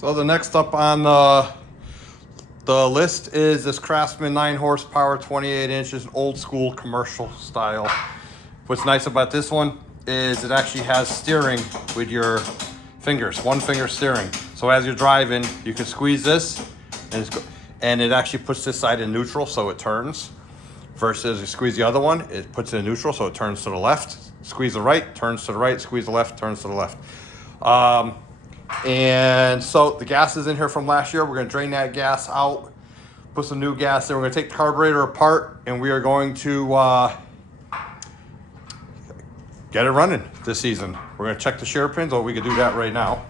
So the next up on the list is this Craftsman 9 horsepower, 28 inches, old school commercial style. What's nice about this one is it actually has steering with your fingers, one finger steering. So as you're driving, you can squeeze this and it actually puts this side in neutral so it turns. Versus you squeeze the other one, it puts it in neutral so it turns to the left. Squeeze the right, turns to the right, squeeze the left, turns to the left. And so the gas is in here from last year. We're gonna drain that gas out, put some new gas in. We're gonna take the carburetor apart and we are going to get it running this season. We're gonna check the shear pins. Oh, we could do that right now.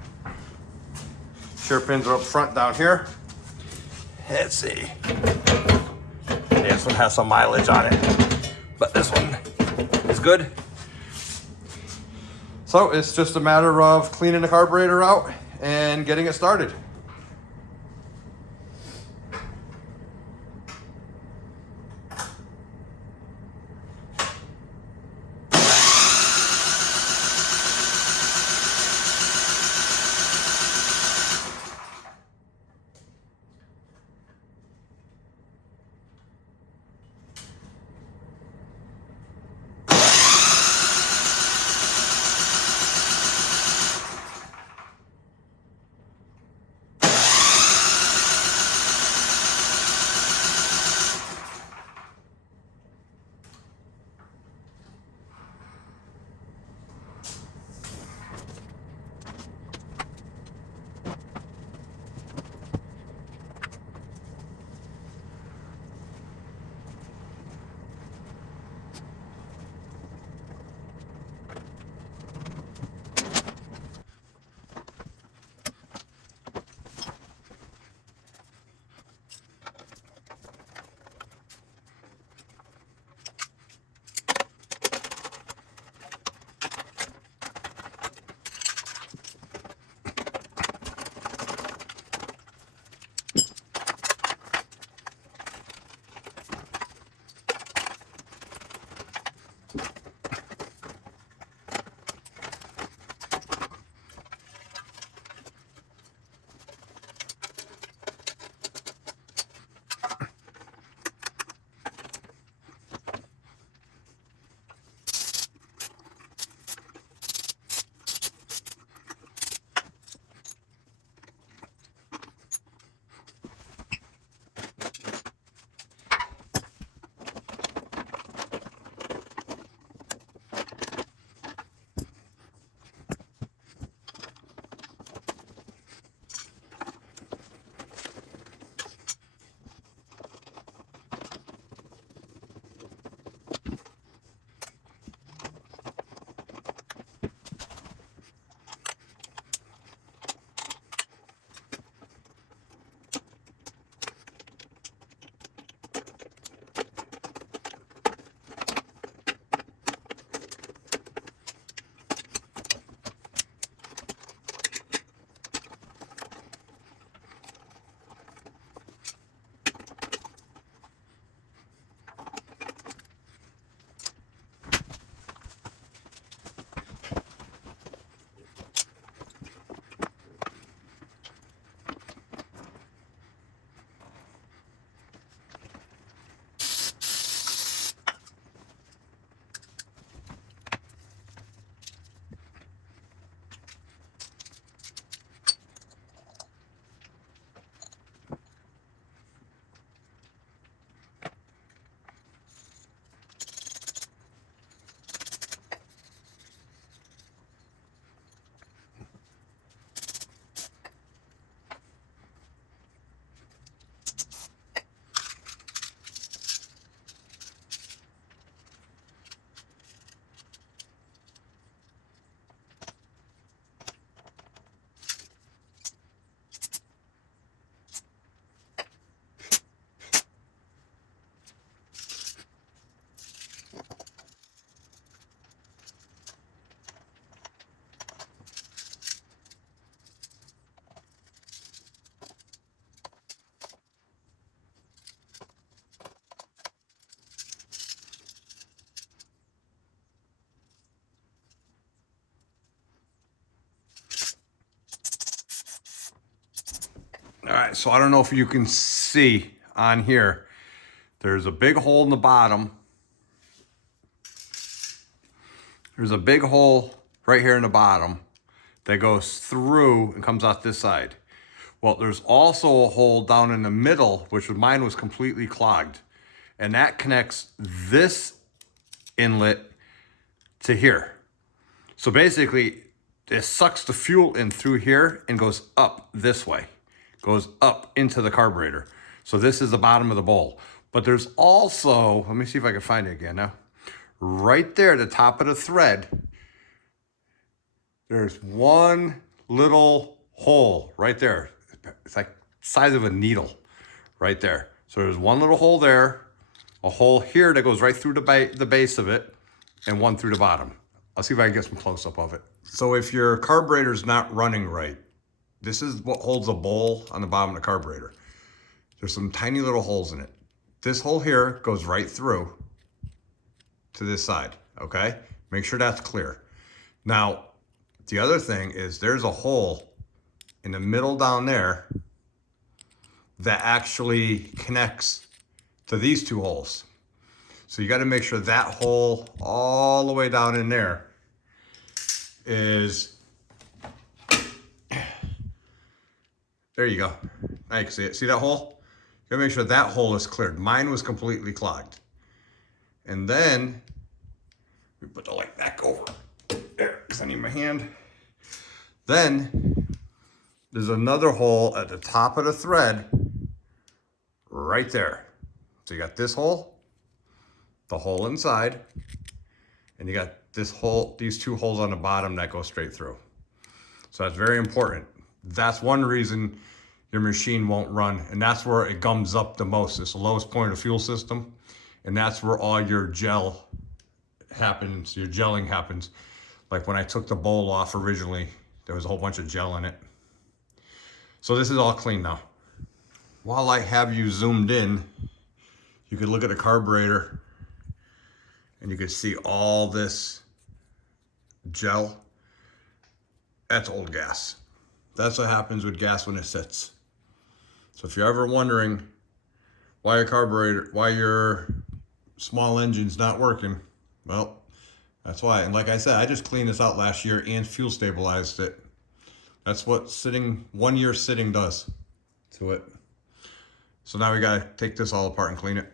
Shear pins are up front down here. Let's see. Yeah, this one has some mileage on it, but this one is good. So it's just a matter of cleaning the carburetor out and getting it started. So I don't know if you can see on here, there's a big hole in the bottom. There's a big hole right here in the bottom that goes through and comes out this side. Well, there's also a hole down in the middle, which mine was completely clogged. And that connects this inlet to here. So basically, it sucks the fuel in through here and goes up this way. Goes up into the carburetor. So this is the bottom of the bowl. But there's also, let me see if I can find it again now. Right there, the top of the thread, there's one little hole right there. It's like the size of a needle right there. So there's one little hole there, a hole here that goes right through the base of it, and one through the bottom. I'll see if I can get some close up of it. So if your carburetor's not running right, this is what holds a bowl on the bottom of the carburetor. There's some tiny little holes in it. This hole here goes right through to this side, okay? Make sure that's clear. Now, the other thing is there's a hole in the middle down there that actually connects to these two holes. So you got to make sure that hole all the way down in there is, there you go. Now you can see it. See that hole? You got to make sure that hole is cleared. Mine was completely clogged. And then we put the light back over there because I need my hand. Then there's another hole at the top of the thread right there. So you got this hole, the hole inside, and you got this hole, these two holes on the bottom that go straight through. So that's very important. That's one reason your machine won't run, and that's where it gums up the most. It's the lowest point of the fuel system, and that's where all your gel happens, your gelling happens. Like when I took the bowl off originally, there was a whole bunch of gel in it. So this is all clean now. While I have you zoomed in, you could look at the carburetor and you could see all this gel. That's old gas. That's what happens with gas when it sits. So if you're ever wondering why your small engine's not working, well, that's why. And like I said, I just cleaned this out last year and fuel stabilized it. That's what 1 year sitting does to it. So now we gotta take this all apart and clean it.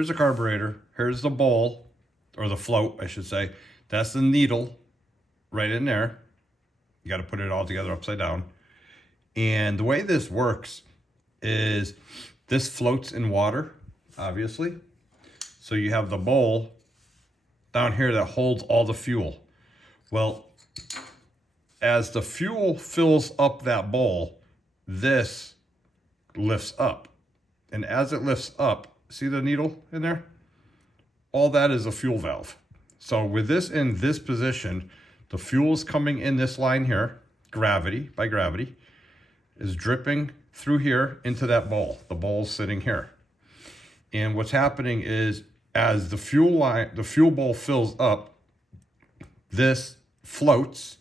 here's the carburetor, here's the bowl, or the float, I should say. That's the needle right in there. You got to put it all together upside down. And the way this works is this floats in water, obviously. So you have the bowl down here that holds all the fuel. Well, as the fuel fills up that bowl, this lifts up. And as it lifts up, see the needle in there? All that is a fuel valve. So with this in this position, the fuel is coming in this line here, gravity, by gravity, is dripping through here into that bowl. The bowl's sitting here. And what's happening is as the fuel bowl fills up, this floats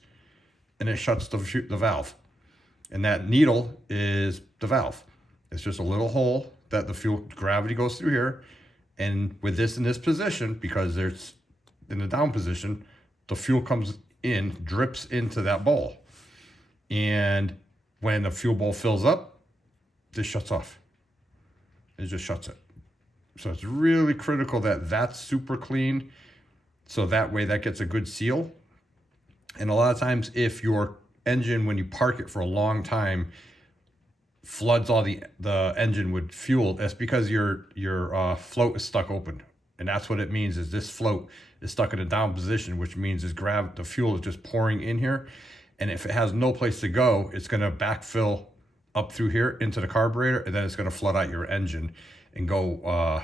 and it shuts the valve. And that needle is the valve. It's just a little hole that the fuel gravity goes through here. And with this in this position, because there's in the down position, the fuel comes in, drips into that bowl. And when the fuel bowl fills up, this shuts off. It just shuts it. So it's really critical that that's super clean. So that way that gets a good seal. And a lot of times if your engine, when you park it for a long time, floods all the engine with fuel, that's because your float is stuck open. And that's what it means, is this float is stuck in a down position, which means the fuel is just pouring in here. And if it has no place to go, it's going to backfill up through here into the carburetor, and then it's going to flood out your engine and go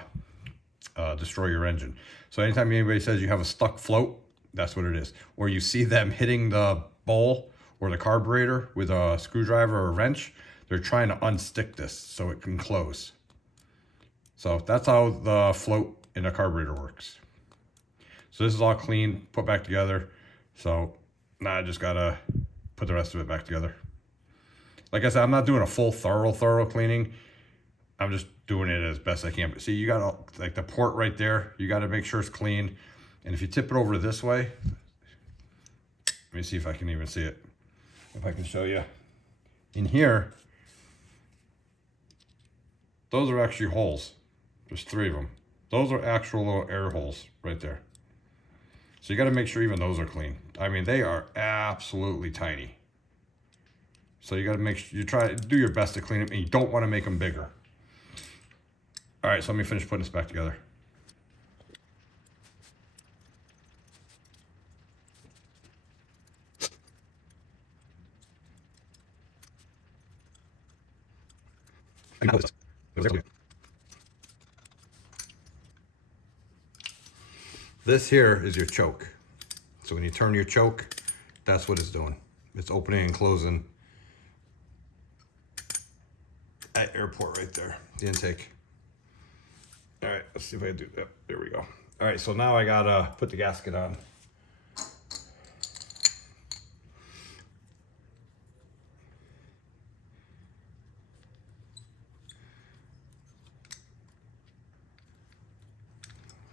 destroy your engine. So anytime anybody says you have a stuck float, that's what it is. Or you see them hitting the bowl or the carburetor with a screwdriver or a wrench, they're trying to unstick this so it can close. So that's how the float in a carburetor works. So this is all clean, put back together. So now I just gotta put the rest of it back together. Like I said, I'm not doing a full thorough cleaning. I'm just doing it as best I can. But see, you gotta, like the port right there, you gotta make sure it's clean. And if you tip it over this way, let me see if I can even see it. If I can show you. In here, those are actually holes. There's 3 of them. Those are actual little air holes right there. So you got to make sure even those are clean. I mean, they are absolutely tiny. So you got to make sure, you try to do your best to clean them, and you don't want to make them bigger. All right, so let me finish putting this back together. This here is your choke. So when you turn your choke, that's what it's doing. It's opening and closing that air port right there, the intake. All right, let's see if I can do that. There we go. All right, so now I gotta put the gasket on.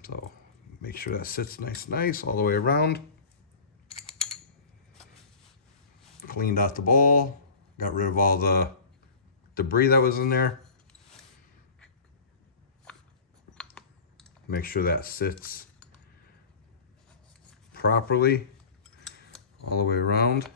So make sure that sits nice all the way around. Cleaned out the bowl, got rid of all the debris that was in there. Make sure that sits properly all the way around.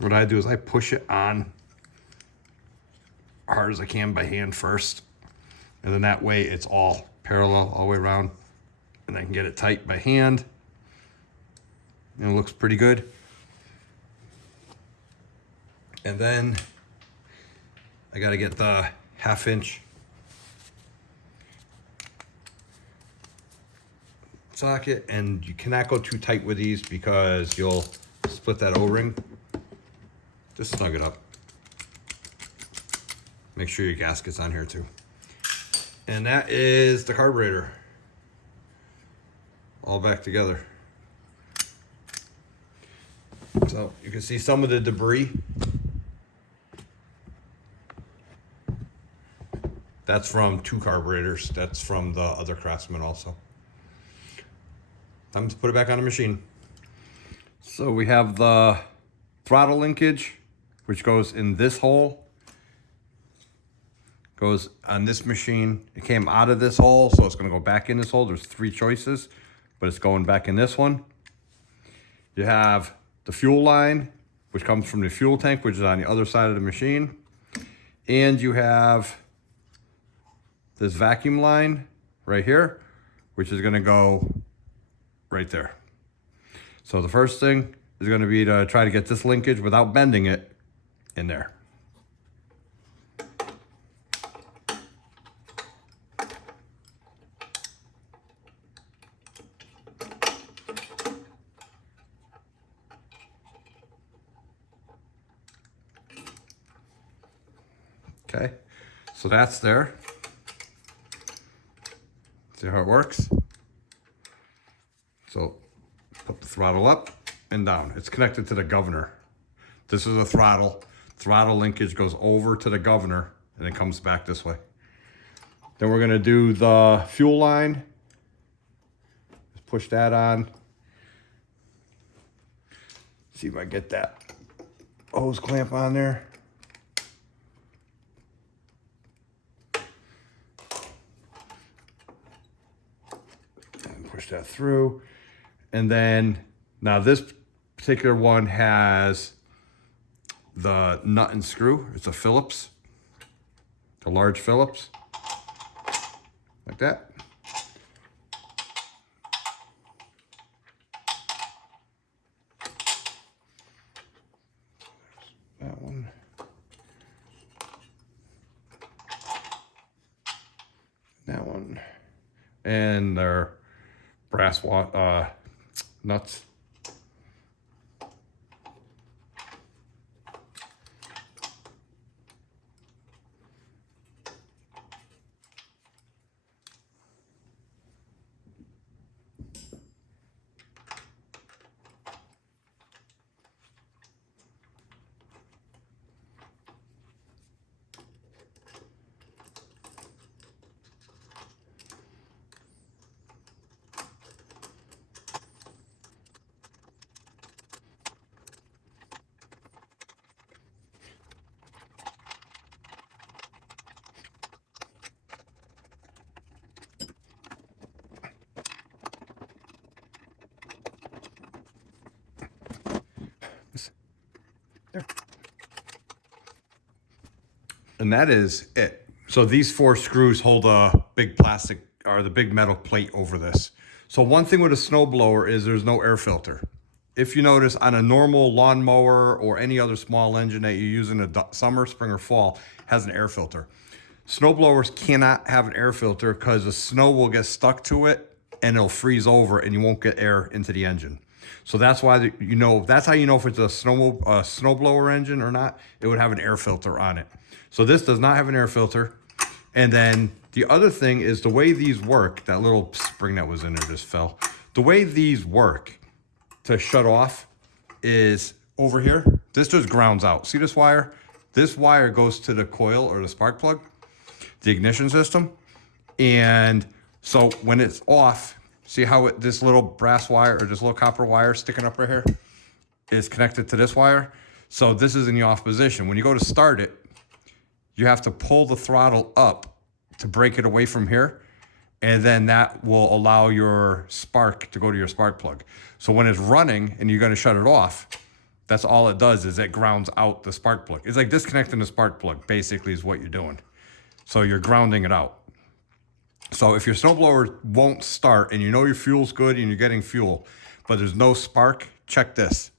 What I do is I push it on hard as I can by hand first, and then that way it's all parallel all the way around, and I can get it tight by hand, and it looks pretty good. And then I got to get the 1/2 inch socket, and you cannot go too tight with these because you'll split that O-ring. Just snug it up. Make sure your gasket's on here too. And that is the carburetor. All back together. So you can see some of the debris. That's from 2 carburetors. That's from the other Craftsman also. Time to put it back on the machine. So we have the throttle linkage, which goes in this hole. Goes on this machine. It came out of this hole, so it's gonna go back in this hole. There's 3 choices, but it's going back in this one. You have the fuel line, which comes from the fuel tank, which is on the other side of the machine. And you have this vacuum line right here, which is gonna go right there. So the first thing is gonna be to try to get this linkage without bending it in there. Okay, so that's there. See how it works? So put the throttle up and down. It's connected to the governor. This is a throttle. Throttle linkage goes over to the governor and it comes back this way. Then we're gonna do the fuel line. Just push that on. See if I get that hose clamp on there. Push that through. And then now this particular one has the nut and screw. It's a Phillips, a large Phillips, like that. That one. That one. And they're brass nuts. There. And that is it. So these 4 screws hold a big plastic or the big metal plate over this. So one thing with a snowblower is there's no air filter. If you notice on a normal lawnmower or any other small engine that you use in the summer, spring, or fall has an air filter. Snowblowers cannot have an air filter because the snow will get stuck to it and it'll freeze over and you won't get air into the engine. So that's why that's how you know if it's a snowblower engine or not. It would have an air filter on it. So this does not have an air filter. And then the other thing is the way these work, that little spring that was in there just fell. The way these work to shut off is over here. This just grounds out. See this wire? This wire goes to the coil or the spark plug, the ignition system. And so when it's off, see how this little brass wire or this little copper wire sticking up right here is connected to this wire? So this is in the off position. When you go to start it, you have to pull the throttle up to break it away from here. And then that will allow your spark to go to your spark plug. So when it's running and you're gonna shut it off, that's all it does is it grounds out the spark plug. It's like disconnecting the spark plug, basically is what you're doing. So you're grounding it out. So if your snowblower won't start and you know your fuel's good and you're getting fuel, but there's no spark, check this.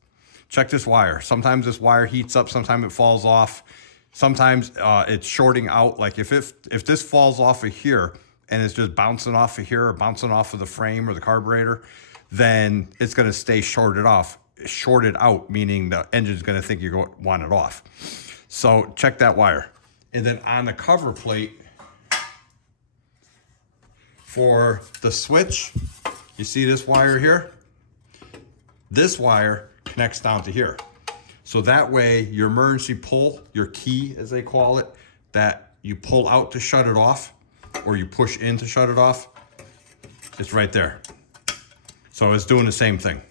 Check this wire. Sometimes this wire heats up, sometimes it falls off. Sometimes it's shorting out. Like if this falls off of here and it's just bouncing off of here or bouncing off of the frame or the carburetor, then it's gonna stay shorted off. shorted out, meaning the engine's gonna think you want it off. So check that wire. And then on the cover plate for the switch, you see this wire here? This wire connects down to here. So that way your emergency pull, your key as they call it, that you pull out to shut it off, or you push in to shut it off, it's right there. So it's doing the same thing.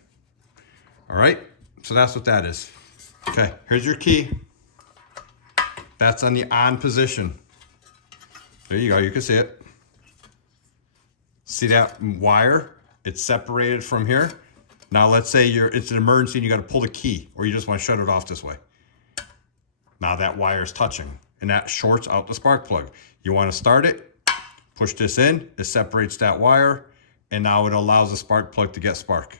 All right, so that's what that is. Okay, here's your key. That's on the on position. There you go, you can see it. See that wire? It's separated from here. Now let's say it's an emergency and you gotta pull the key, or you just wanna shut it off this way. Now that wire is touching and that shorts out the spark plug. You wanna start it, push this in, it separates that wire, and now it allows the spark plug to get spark.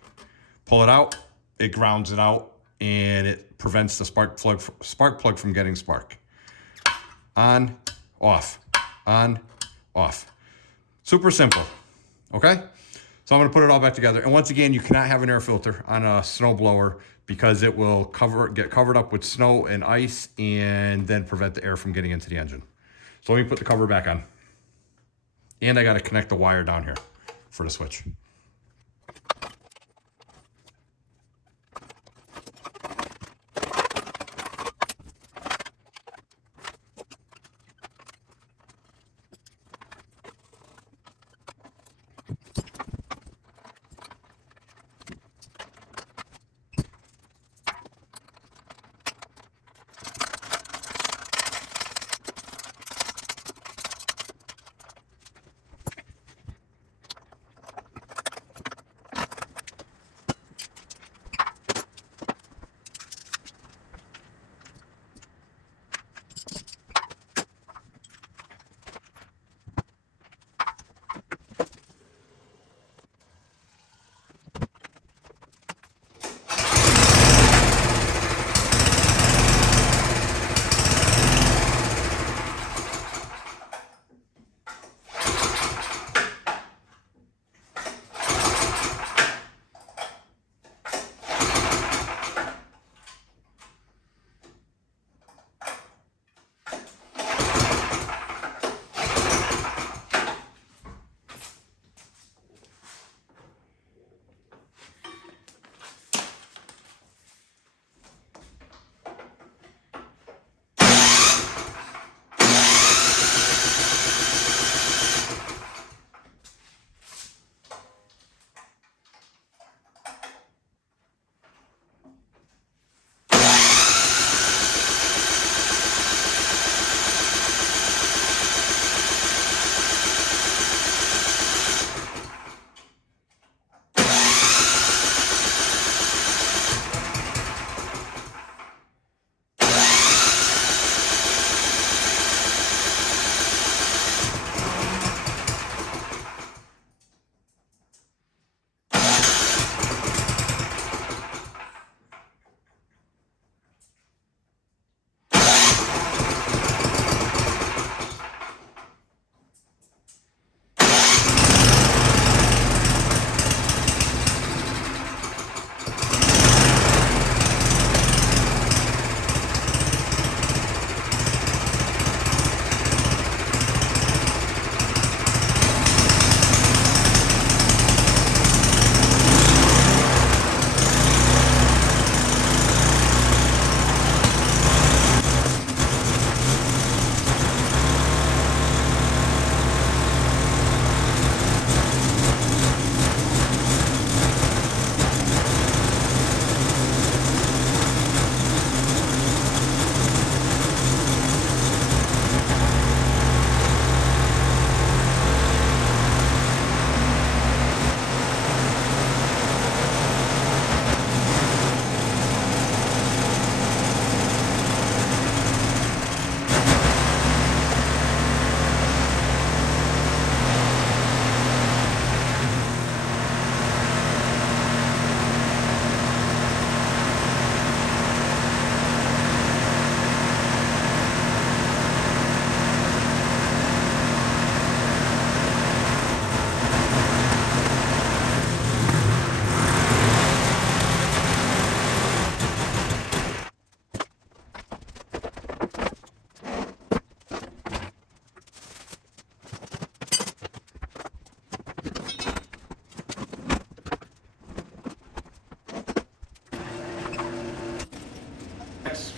Pull it out, it grounds it out, and it prevents the spark plug from getting spark. On, off, on, off. Super simple, okay? So I'm gonna put it all back together. And once again, you cannot have an air filter on a snowblower because it will get covered up with snow and ice and then prevent the air from getting into the engine. So let me put the cover back on. And I gotta connect the wire down here for the switch.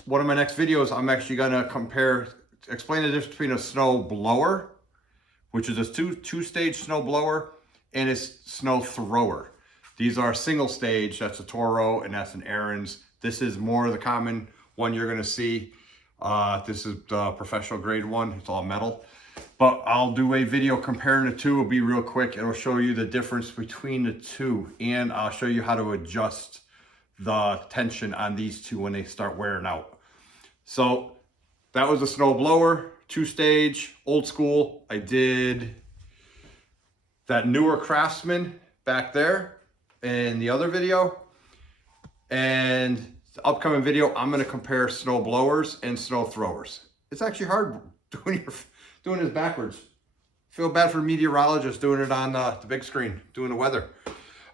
One of my next videos, I'm actually gonna explain the difference between a snow blower, which is a two-stage snow blower, and a snow thrower. These are single stage, that's a Toro and that's an Aaron's. This is more the common one you're gonna see. This is the professional grade one, it's all metal. But I'll do a video comparing the two, it'll be real quick. It'll show you the difference between the two, and I'll show you how to adjust the tension on these two when they start wearing out. So that was a snow blower, two-stage, old school. I did that newer Craftsman back there in the other video. And the upcoming video, I'm gonna compare snow blowers and snow throwers. It's actually hard doing this backwards. Feel bad for meteorologists doing it on the big screen, doing the weather.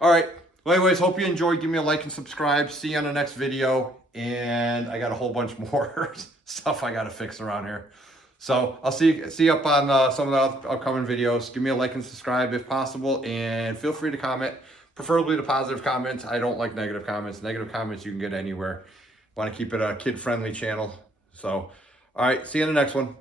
All right, well anyways, hope you enjoyed. Give me a like and subscribe. See you on the next video. And I got a whole bunch more stuff I gotta fix around here. So I'll see you up on some of the upcoming videos. Give me a like and subscribe if possible, and feel free to comment, preferably the positive comments. I don't like negative comments. Negative comments you can get anywhere. Want to keep it a kid-friendly channel. So, all right, see you in the next one.